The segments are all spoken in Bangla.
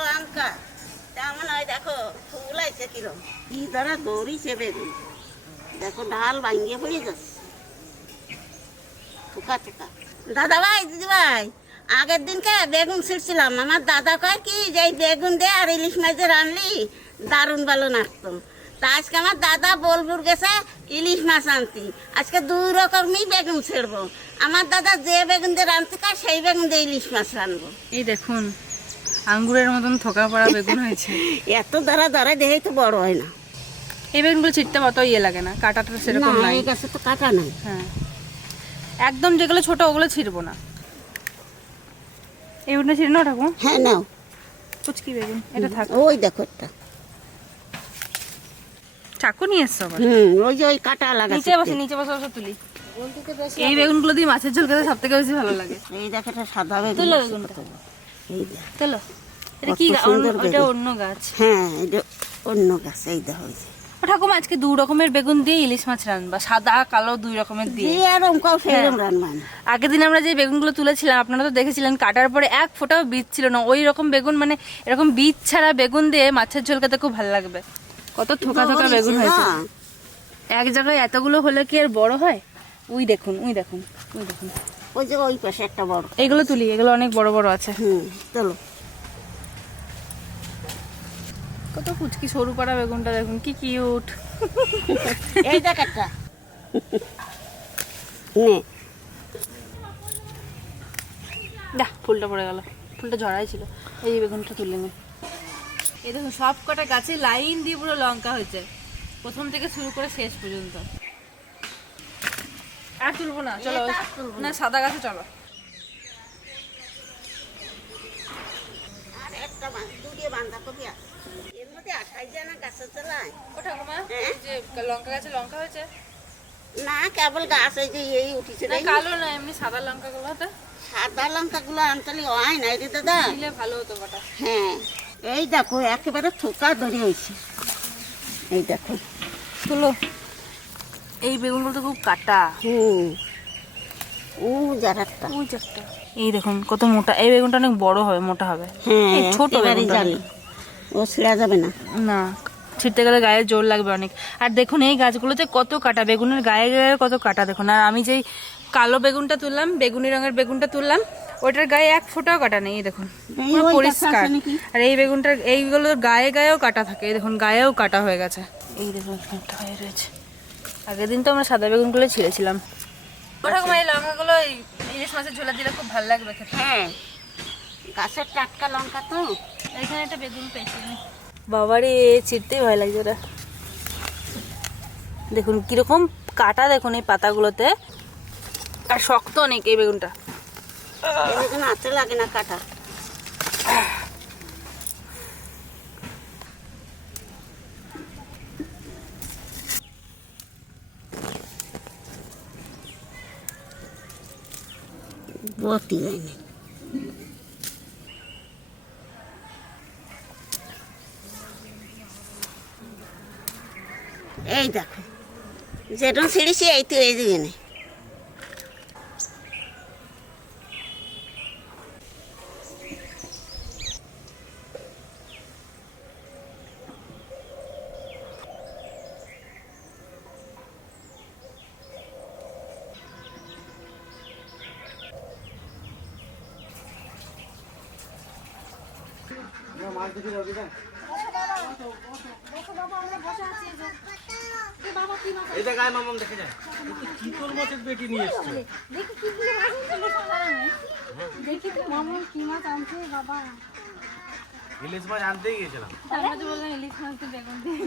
লঙ্কা তেমন হয়, দেখো ফুল আছে কিরম, কি ধরা দৌড়িছে বেগুন, দেখো ডাল ভাঙিয়ে পড়ে যাচ্ছে থুকা থুকা। দাদা ভাই, দিদি ভাই, আগের দিনকে বেগুন ছিঁড়ছিলাম, আমার দাদা কয় কি যে বেগুন দিয়ে আর ইলিশ মাছের আনলি দারুণ ভালো নাচতো। তা আজকে আমার দাদা বোলপুর গেছে ইলিশ মাছ আনতি, আজকে 2 রকমই বেগুন ছিঁড়বো। আমার দাদা যে বেগুন দিয়ে রাঁধতে কায় সেই বেগুন দিয়ে ইলিশ মাছ রাঁধবো। এই দেখুন আঙ্গুরের মতন থোকা পড়া বেগুন হয়েছে। এত ধরা ধরে দেখেই তো বড় হয় না। এই বেগুনগুলো ছিটতে অত ইয়ে লাগে না, কাটাটা সেরকম নাই। এই গাছে তো কাটা নাই। হ্যাঁ, একদম যেগুলো ছোট ওগুলো ছিড়বো না। এই বেগুনটা ছিড়ে নাও ঠাকুমা। হ্যাঁ নাও। কুচকি বেগুন এটা থাক। ওই দেখো একটা চাকু নিয়ে এসছো আবার। ওই যে ওই কাটা লাগা। নিচে বসে বসে তুলি। এই বেগুনগুলো দিয়ে মাছের ঝোল খেতে সবথেকে বেশি ভালো লাগে। এই দেখো একটা সাদা বেগুন। তুলো বেগুনটা। এই দেখ। তুলো। এটা কি গাছ? ওটা অন্য গাছ। হ্যাঁ, এটা অন্য গাছ। এই দেখো। ও ঠাকুমা আজকে 2 রকমের বেগুন দিয়ে ইলিশ মাছ রান্না, সাদা কালো 2 রকমের দিয়ে। এরকম কাউ সেরকম রান্না। আগের দিন আমরা যে বেগুনগুলো তুলেছিলাম আপনারা তো দেখেছিলেন, কাটার পরে এক ফোঁটাও বীজ ছিল না। ওই রকম বেগুন, মানে এরকম বীজ ছাড়া বেগুন দিয়ে মাছের ঝোল খেতে খুব ভালো লাগবে। কত থোকা থোকা বেগুন হয়েছে। এক জায়গায় এতগুলো হলে কি আর বড় হয়? ওই দেখুন, ওই দেখুন, ওই দেখুন, ওই যে ওই পাশে একটা বড়। এগুলো তুলি, এগুলো অনেক বড় বড় আছে। চলো। কত কুচকি সরু পাড়া বেগুনটা দেখুন, কি কিউট। এই দেখ একটা। নে। দেখ ফুলটা পড়ে গেল, ফুলটা ঝরাই ছিল। এই বেগুনটা তুলে নে। এই দেখুন সব কটা গাছে লাইন দিয়ে পুরো লঙ্কা হয়েছে, প্রথম থেকে শুরু করে শেষ পর্যন্ত। আর তুলবো না, চলো না সাদা গাছে চলো। আর একটা দুটো বাঁধাকপি আছে, এর মধ্যে আঠাই জানা গাছের তলায়। ও ঠাকুমা, এই যে লঙ্কা গাছে লঙ্কা হয়েছে না, কেবল গাছ এই যে এই উঠেছে। না কালো না, এমনি সাদা লঙ্কা গুলোতে। সাদা লঙ্কা গুলো আনতালি হয় না রে দাদা। দিলে ভালো হতো কটা। হ্যাঁ, এই দেখো একেবারে থোকা ধরে হয়েছে। এই দেখো তুলো। এই বেগুনগুলো তো খুব কাটা। ও যারাটা। ওই একটা। এই দেখুন কত মোটা। এই বেগুনটা অনেক বড় হবে, মোটা হবে। হ্যাঁ, ছোট বেগুন জানি ও ছিঁড়া যাবে না। না, ছিঁড়তে গেলে গায়ে জোর লাগবে অনেক। আর দেখুন এই গাছগুলোতে কত কাটা, বেগুনের গায়ে গায়ে কত কাটা দেখুন। আর আমি যেই কালো বেগুনটা তুললাম, বেগুনি রঙের বেগুনটা তুললাম, ওটার গায়ে এক ফোঁটাও কাটা নেই। এই দেখুন পরিষ্কার। আর এই বেগুনটার এইগুলোর গায়ে গায়েও কাটা থাকে। এই দেখুন গায়েও কাটা হয়ে গেছে। এই দেখুন একটা হয়ে রয়েছে। আগের দিন তো আমরা সাদা বেগুনগুলো ছিঁড়েছিলাম। ওরকম এই লঙ্কাগুলো ইলিশ মাছের ঝোলা দিলে খুব ভালো লাগবে খেতে। হ্যাঁ, গাছের টাটকা লঙ্কা তো। এখানে একটা বেগুন পেয়েছি। বাবারে, ছিঁড়তেই ভয় লাগছে ওটা। দেখুন কিরকম কাটা, দেখুন এই পাতাগুলোতে। আর শক্ত অনেক এই বেগুনটা। বেগুন হাতে লাগে না কাটা। বতি হয়নি। এই দেখো যেটা ছিঁড়েছি এই তো এই দিকে নেই। এটা গায়ে মামা দেখে যায়। চিতল মাছের পেটি নিয়ে এসছে। দেখি তো মামা কি মাছ আনছে বাবা। ইলিশ মাছ আনতেই গেছিলাম। আমরা তো বললাম ইলিশ মাছ তো বেগুন দিয়ে।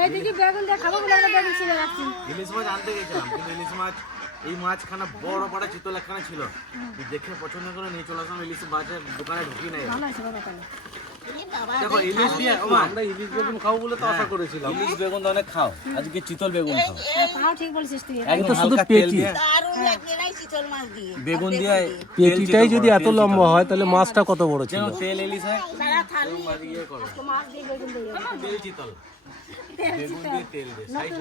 এই দিকে বেগুন দিয়ে খাবো বলে আমরা বেগুন ছিঁড়ে রাখছি। ইলিশ মাছ আনতে গেছিলাম, কিন্তু ইলিশ মাছ এই মাছখানা বড় বড় চিতল একখানা ছিল, দেখে পছন্দ করে নিয়ে চলে আসলাম। ইলিশ মাছের দোকানে ঢুকি নাই। ভালো আছে বাবা তাহলে। দেখো ইলিশ দিয়ে আমরা ইলিশ বেগুন খাবো বলে তো আশা করেছিলাম। ইলিশ বেগুন অনেক খাও, আজকে চিতল বেগুন খাও। তাও ঠিক বলছিস তুই। একদম শুধু পেটি দারুণ লাগবে না চিতল মাছ দিয়ে। বেগুন দিয়ে পেটিটাই যদি এত লম্বা হয় তাহলে মাছটা কত বড় ছিল। তেল ইলিশ হয় সারা থালি ইয়ে করো মাছ দিয়ে বেগুন দিয়ে। তেল চিতল। বেগুন দিয়ে তেল দিয়ে সাইড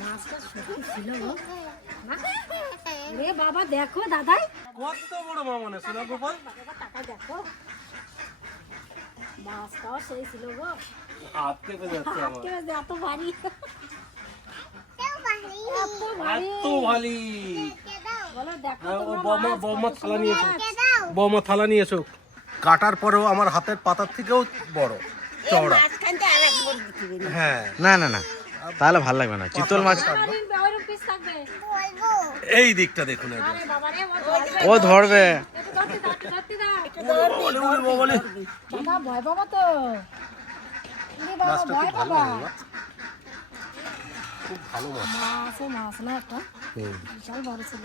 মাছটা সত্যি ছিল গো না? রে বাবা দেখো দাদাই কত বড় মা মানে সোনা গোপাল, বাবা টাকা দেখো মাছটাও সেই ছিল গো হাত কেঁপে যাচ্ছে আমার। আজকে এত ভারী এত ভারী এত ভালি। বলো দেখো হ্যাঁ, ও তোমরা বৌমা মাছ, থালা কত নিয়ে সুন্দর এসো, মাছ। বৌমা থালা নিয়ে এসো। কাটার পরেও আমার হাতের পাতার থেকেও বড় চওড়া। মাঝখানটা আর এক বড় দিবি না। হ্যাঁ, না না না তাহলে ভালো লাগবে না চিতল মাছ ওইরকম পিস থাকবে এই দিকটা দেখুন একবার। আরে বাবা রে ও ধরবে। ও ধরবে একটু ধরতে দাও, একটু ধরতে দাও। বাবা ভয় পাবো তো ইরে বাবা মাছটা ভয় খুব ভালো পাবা লাগে, খুব ভালো মাছ। মাছ না একটা বিশাল বড় ছিল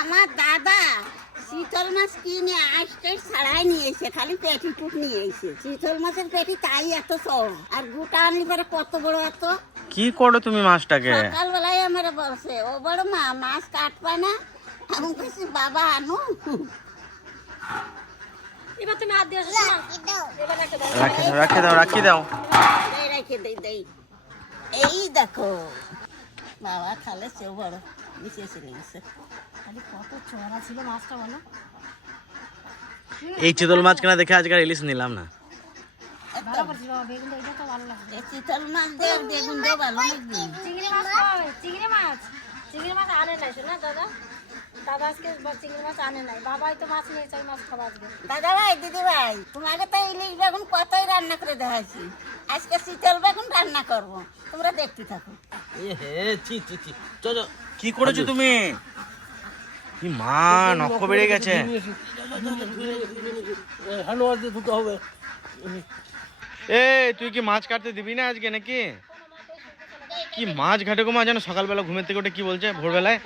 আমার দাদা শীতল মাছ কিনে আসতে ছাড়াই নিয়ে এসে খালি পেটি টুক নিয়ে এসে শীতল মাছের পেটি তাই এত সব আর গোটা আনলি পরে কত বড় এত কি করো তুমি মাছটাকে সকালবেলায় আমার বলছে ও বড় মা মাছ কাটবা না আমি বলছি বাবা আনো এবার তুমি হাত দিয়ে আসো না এবার একটা দাও রাখি দাও এই রেখে দেই এই দেখো বাবা তাহলে সেও বড় নিচে এসে লেগেছে খালি কত চড়া ছিল মাছটা বলো এই চিতল মাছ কেনা দেখে আজকাল ইলিশ নিলাম না ভালো করছিল বাবা বেগুন এটা তো ভালো লাগে এই শীতল মাছ দিয়ে বেগুন দিয়ে ভালো লাগবে চিংড়ি মাছ কই চিংড়ি মাছ আনে নাই শোনা দাদা দাদা আজকে চিংড়ি মাছ আনে নাই বাবাই তো মাছ নিয়ে চাই মাছ খাওয়া আজকে দাদা ভাই দিদি ভাই তোমাকে তো ইলিশ বেগুন কতই রান্না করে দেখাইছি আজকে শীতল বেগুন রান্না করব তোমরা দেখতে থাকো কি করেছো তুমি কি মা নখ বেড়ে গেছে হ্যান্ড ওয়াশ দিয়ে ধুতে হবে। এ তুই কি মাছ কাটতে দিবি না আজকে নাকি কি মাছ ঘাটে গো মা যেন সকালবেলা ঘুমের থেকে উঠে কি বলছে ভোরবেলায়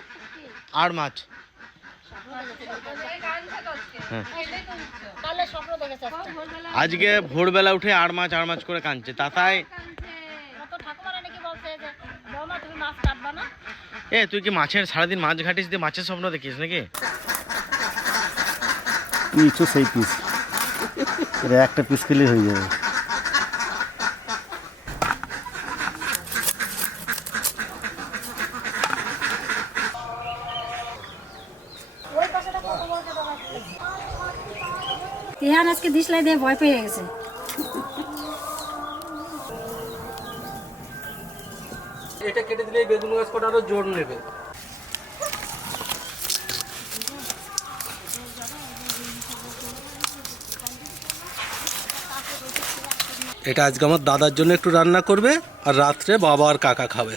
আর মাছ হ্যাঁ কালে স্বপ্ন দেখেছে একটা। আজকে ভোরবেলা উঠে আর মাছ করে কাঁদছে তাতাই কত ঠাকুমারা নাকি বলছে যে বৌমা তুমি মাছ কাটবা না এ তুই কি মাছের সারাদিন মাছ ঘাটিস দিয়ে মাছের স্বপ্ন দেখিস নাকি পিছু সেই পিস এটা একটা পিস খেলে হয়ে যাবে তিহান আজকে দিশলাই দিয়ে ভয় পেয়ে গেছে এটা কেটে দিলে বেগুন গাছ কটা আরো জোর নেবে। এটা আজকে আমার দাদার জন্য একটু রান্না করবে আর রাত্রে বাবা আর কাকা খাবে।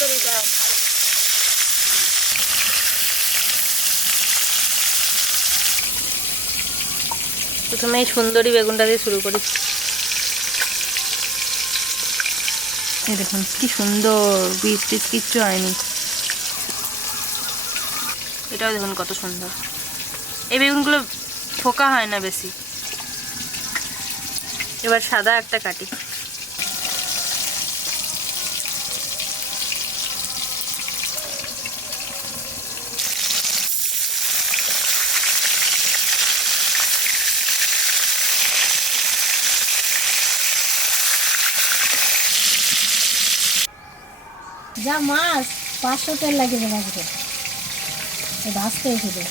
করে দাও প্রথমে এই সুন্দরী বেগুনটা দিয়ে শুরু করি এই দেখুন কি সুন্দর বীজ টিজ কিচ্ছু হয়নি এটাও দেখুন কত সুন্দর এই বেগুনগুলো ফোকা হয় না বেশি এবার সাদা একটা কাটি যা মাছ 500 তেল লাগে যাবে আজকে ভাজতে এসে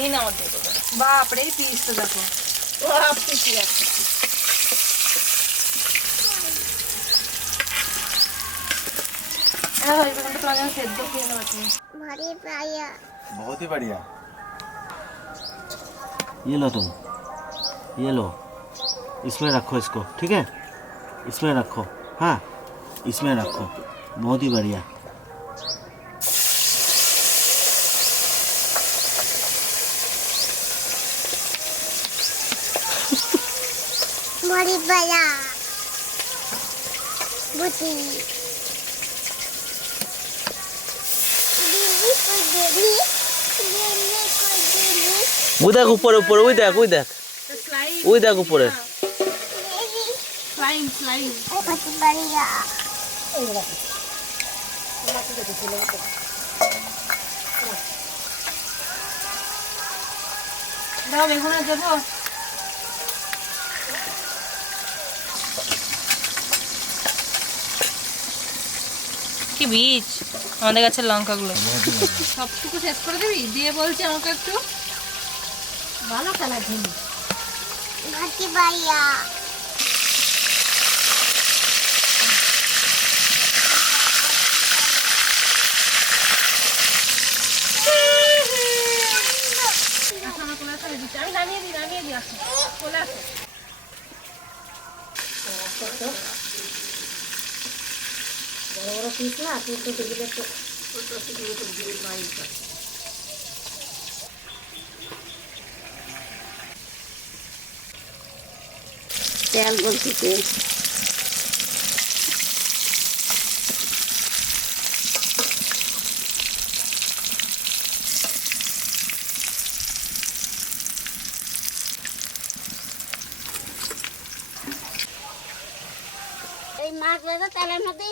এই না আমাদের বাপরে পিস তো দেখো ও পিছি আছে এই বেগুনটা তো আগে সেদ্ধ করে নেওয়া আছে ভারী পায়া बहुत ही बढ़िया ये लो तुम ये लो इसमें रखो इसको ठीक है इसमें रखो हाँ इसमें रखो बहुत ही बढ़िया ভারী পায়া ওই দেখ উপরে উপরে, ওই দেখ ওই দেখ ওই দেখ উপরে। দাও বেগুন দেবো। কি বীজ আমাদের গাছের লঙ্কাগুলো সবটুকু শেষ করে দিবি, দিয়ে বলছি আমাকে একটু ভালো খেলা ঝিমি আমি নামিয়ে দিই আসো চলে আসো। বড় বড় পিস না, তুই তো দিলে তো তেল বলছি তেল। এই মাছ ভাজা তেলের মধ্যে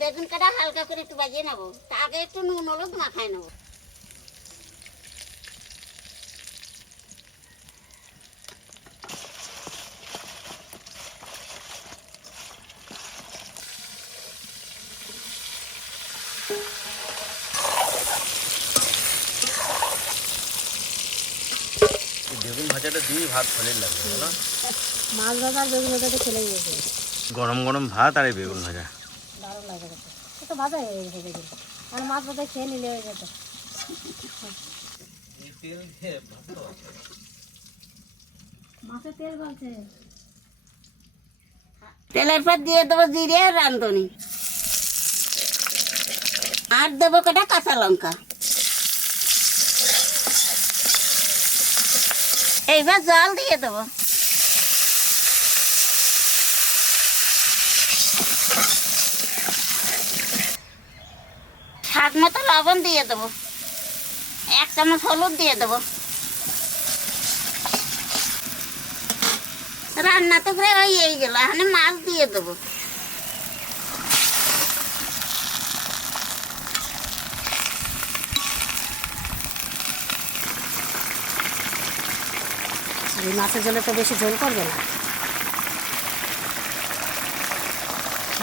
বেগুন কাটা হালকা করে একটু বাজিয়ে নেবো, তা আগে একটু নুন হলুদ মাখায় নেবো। বেগুন ভাজাটা দিয়ে ভাত ভালোই লাগবে না? মাছ ভাজা আর বেগুন ভাজাটা খেলে গিয়েছে, গরম গরম ভাত আর এই বেগুন ভাজা দারুণ লাগে খেতে। এ তো ভাজা হয়ে গেছে বেগুন, আর মাছ ভাজা খেয়ে নিলে হয়ে যেত। মাছের তেল বলছে, তেলের পর দিয়ে দেবো জিরে আর রাঁধুনি, আর দেবো কটা কাঁচা লঙ্কা। এইবার জল দিয়ে দেবো। স্বাদ মতো লবণ দিয়ে দেবো, 1 চামচ হলুদ দিয়ে দেবো। রান্না তো প্রায় হয়েই গেল, এখানে মাছ দিয়ে দেবো। এই মাছের জলে তো বেশি ঝোল করবে না,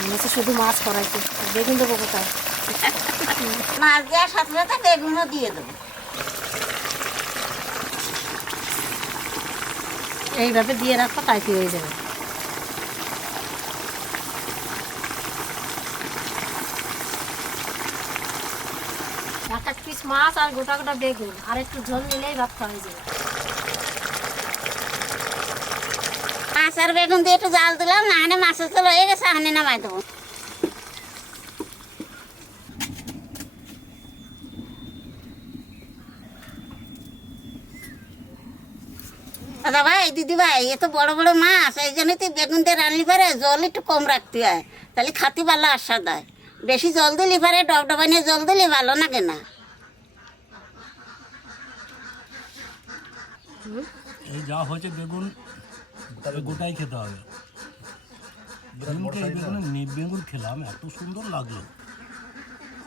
মাছে শুধু মাছ করাইতে। বেগুন দেবো কোথায়? মাছ দেওয়ার সাথে সাথে বেগুনও দিয়ে দেবো। এইভাবে দিয়ে রাখবো, টাইপি হয়ে যাবে। এক পিস মাছ আর গোটা গোটা বেগুন আর একটু ঝোল নিলেই ভাত খাওয়া হয়ে যাবে। মাছ আর বেগুন দিয়ে একটু জাল দিলাম, না মাছের তেল হয়ে গেছে, এখানে নামাই দেবো। দাদা ভাই, দিদি ভাই, এ তো বড় বড় মাছ, এই জন্য তুই বেগুন দিয়ে রান্নলি পারে জল একটু কম রাখতে হয়, তাহলে খাতে ভালো আস্বাদ হয়। বেশি জল দিলি পারে ডবডবা নিয়ে জল দিলে ভালো লাগে না। এই যা হয়েছে বেগুন তবে গোটাই খেতে হবে। বেগুন খেলাম, এত সুন্দর লাগলো।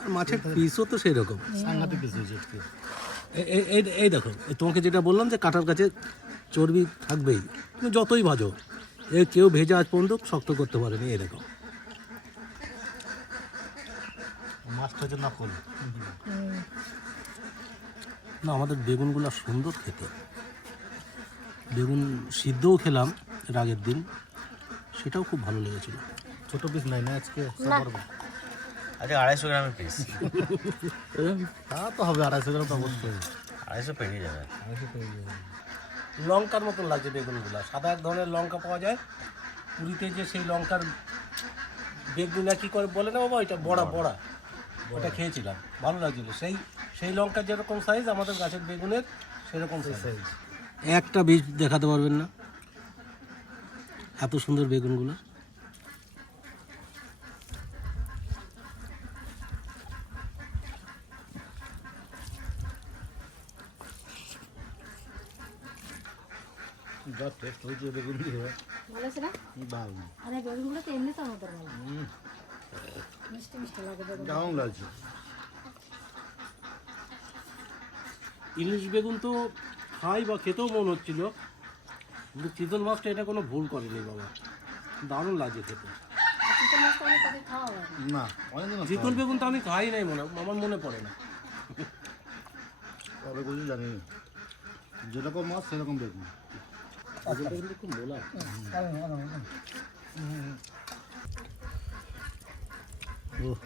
আর মাছের পিসও তো সেই রকম সাংঘাতিক পিস হয়েছে। এই দেখো, তোমাকে যেটা বললাম যে কাটার কাছে চর্বি থাকবেই, তুমি যতই ভাজো, কেউ ভেজে আজ পর্যন্ত শক্ত করতে পারেনি। এই দেখো মাছটা যে না করলো না, আমাদের বেগুনগুলো সুন্দর খেতে। বেগুন সিদ্ধও খেলাম এর আগের দিন, সেটাও খুব ভালো লেগেছিল। ছোট পিস নাই না আজকে, আজকে 250 গ্রামের পিস। তা তো হবে 250 গ্রাম তো অবশ্যই, 250 পেরিয়ে যাবে। লঙ্কার মতন লাগছে বেগুনগুলো। সাদা এক ধরনের লঙ্কা পাওয়া যায় পুরীতে, যে সেই লঙ্কার বেগুনা কি করে বলে না বাবা, ওইটা বড়া বড়া, ওটা খেয়েছিলাম, ভালো লাগছিল। সেই লঙ্কার যেরকম সাইজ আমাদের গাছের বেগুনের সেরকম সাইজ। একটা বীজ দেখাতে পারবেন না, এত সুন্দর বেগুনগুলো। যা টেস্ট হয়েছে বেগুন দিয়ে বলেছে না দারুণ আরে বেগুনগুলো তো এমনি তো আমাদের ভালো মিষ্টি মিষ্টি লাগে বেগুন দারুণ লাগছে। ইলিশ বেগুন তো খাই বা খেতেও মন হচ্ছিল, কিন্তু চিতল মাছটা এটা কোনো ভুল করেনি বাবা, দারুণ লাগছে খেতে। চিকেন মাছটা অনেক তাদের খাওয়া হয় না অনেকদিন চিতল বেগুন তো আমি খাই নাই মনে, আমার মনে পড়ে না। তবে কিছু জানি না, যেরকম মাছ সেরকম বেগুন। বেগুনটা খুব মোলা। উহ,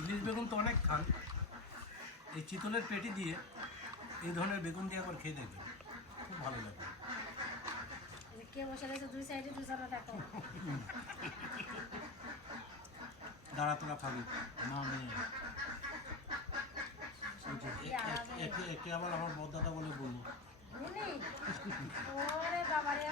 ইলিশ বেগুন তো অনেক খান, এই চিতলের পেটি দিয়ে এই ধরনের বেগুন দিয়ে একবার খেয়ে দেখবেন, খুব ভালো লাগে। এই যে কে বসে রয়েছে দুই সাইডে দুজনে দেখো দাঁড়া তোরা খাবি না আমি একে একে আবার আমার বড়দাদা বলে বললো। বুনি ওরে বাবা রে